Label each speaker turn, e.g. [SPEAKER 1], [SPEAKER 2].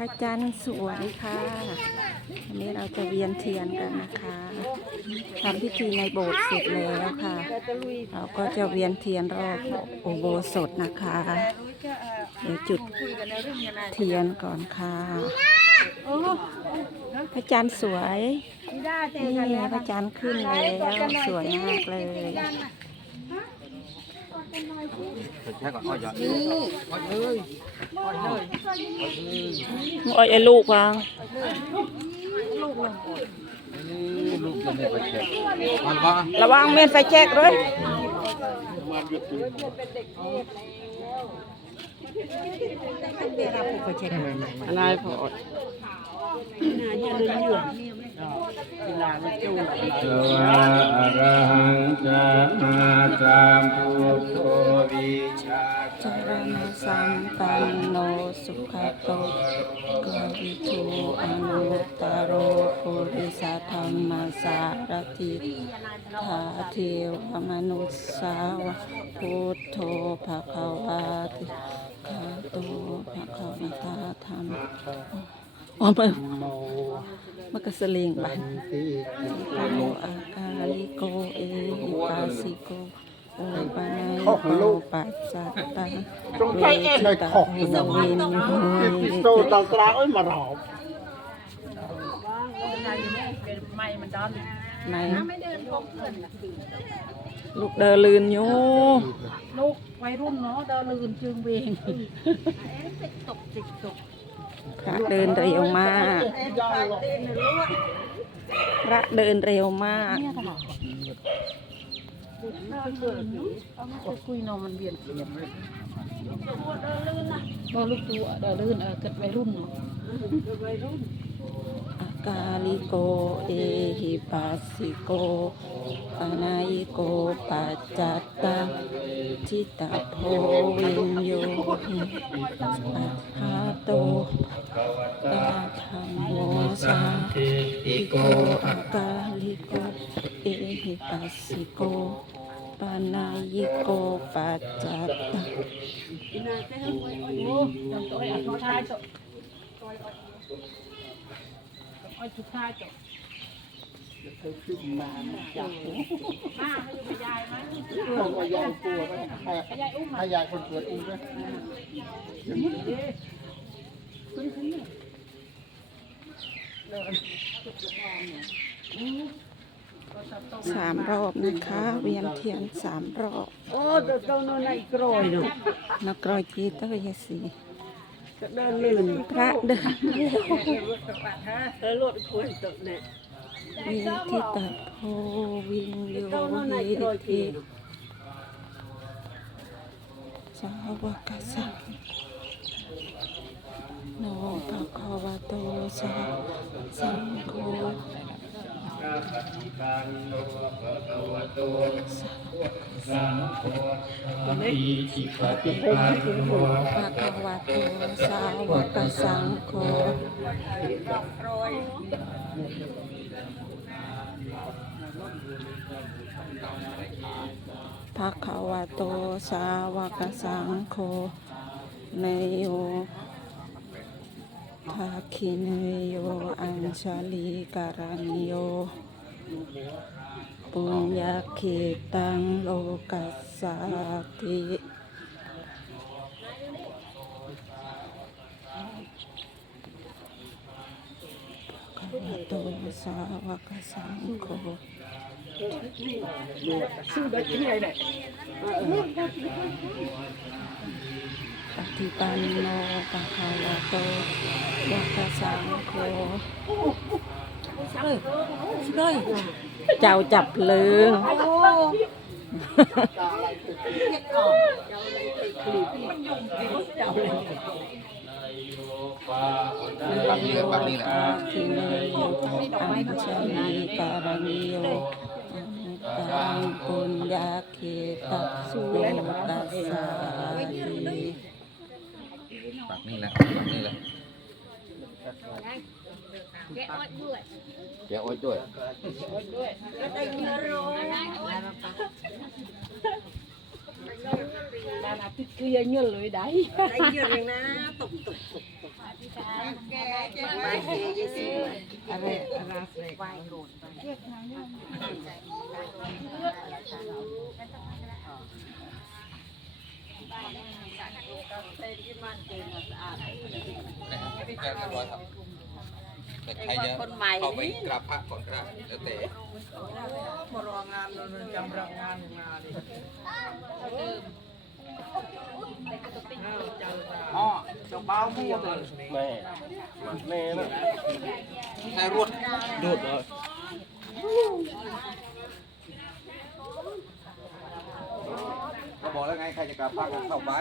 [SPEAKER 1] ระจันทร์สวยค่ะวันนี้เราจะเวียนเทียนกันนะคะทำพิธีในโบสถ์เสร็จแล้วค่ะ เราก็จะเวียนเทียนรอบโอโบสถนะคะ เดี๋ยวจุดเทียนก่อนค่ะพระจันทร์สวยนี่พระจันทร์ขึ้นแล้วสวยมากเลย
[SPEAKER 2] อนอ้อยเลยอ้อยเลย
[SPEAKER 1] โอ้ยไอ้ลูกวาง
[SPEAKER 2] นี่ลูกจะไม่ไปแข่งมันว่า
[SPEAKER 1] ระวังเมนไฟแจ็คเลย
[SPEAKER 2] อะไรพอ
[SPEAKER 3] สวะอะระหังสัมมาสัมพุทโธวิชา
[SPEAKER 1] จารณสัมปันโนสุขโตกวิทูอนุตตรโรปุริสธรรมสารติธาเทวมนุสสาวะพุทโธภะคะวาติคาโตภะคะวตาธรรมอ๋อมันมันก็สลิงบันโออากาลิโกเอหิปั สสิโกโอปะนายโอปัสสัตตาตรงไทยเอ็นเลยขอกวินวิน
[SPEAKER 4] พิสโตตากลางเอ้ยมาหอม
[SPEAKER 1] ไหนลูกเดินลืนอยู่
[SPEAKER 5] ลูกวัยรุ่นเนาะเดินลืนจึงเวง
[SPEAKER 1] พระเดินเร็วมาก พระเดินเร็วมาก
[SPEAKER 5] เอามาคุยนาะมันเบียนเสียงบ่ลูกตัวเดินลืนเออเกิดวัยรุ่นเนาะ
[SPEAKER 1] อา กาลิโกเอหิปัสสิโกปานายโกปัจจัตตาทิตาโพวินโยหิอัตถาโตตาธรรมโมสาอิโกอากาลิโกเอหิปัสสิโกปานายิโกปัจจัตตา
[SPEAKER 5] ตัวไอ้สุดท้ายตัวไอ้สุดท้ายตัวมาเขาอยู่กับยายมั้ย
[SPEAKER 4] เขาก็ยายกลัวไหมให้
[SPEAKER 5] ยายอุ้ม
[SPEAKER 4] ให้ยายคนเกิดอุ้มด้วย
[SPEAKER 1] สามรอบนะคะ เวียนเทียนสามรอบ
[SPEAKER 4] โอ้เจ้าโน่นไอ้กรอยเนาะ
[SPEAKER 1] นักรอยจีเตอร์ยาสี
[SPEAKER 4] จะเดินลื่น
[SPEAKER 1] พระเดิน
[SPEAKER 4] เออรถควรตกเนี่ย
[SPEAKER 1] วิทิตาโพวินโยหิทิสาวกสังโนภะคะวะโตสาสังโฆ
[SPEAKER 3] อิจิปฏิปันโน
[SPEAKER 1] ภะคะวะโตสาวกสังโฆภะคะวะโตสาวกสังโฆเนโยภาคิเนโย อัญชลีการณิโย ปุญญาเขตังโลกัสสาติภะคะวะโตสาวกสังโฆ
[SPEAKER 4] สู้ได้ที่ไหนเนี่ย
[SPEAKER 1] ปฏิปันโนภะคะวะโตวะกสังโฆ เจ้าจับเพลิง
[SPEAKER 2] ปักนี่เลยปักนี่แหละ
[SPEAKER 1] ทิเนโยอัญชลีการณิโยตังปุญญาเขตสุโลกัสสา
[SPEAKER 2] ปักนี่แหละปักนี่แหละ แกะอดด้วย
[SPEAKER 5] แกะอ้อยด้วยได้
[SPEAKER 4] เยอะเลยนะตกตกตกตก
[SPEAKER 3] ไปยี่สิบอะไรอะไรไปโกรธ
[SPEAKER 2] แต่ใครจะเข้าไปกราบพระก่อนก็ได้แล้วแต่
[SPEAKER 6] มารองานเราจำรางงานมาดิ
[SPEAKER 2] อ๋อเจ้าบ่าวมั่วเลย
[SPEAKER 4] แม่แม่นะ
[SPEAKER 2] ใครรวด
[SPEAKER 4] ดูดเลย
[SPEAKER 2] ก็บอกแล้วไงใครจะกราบพระก็เข้าไป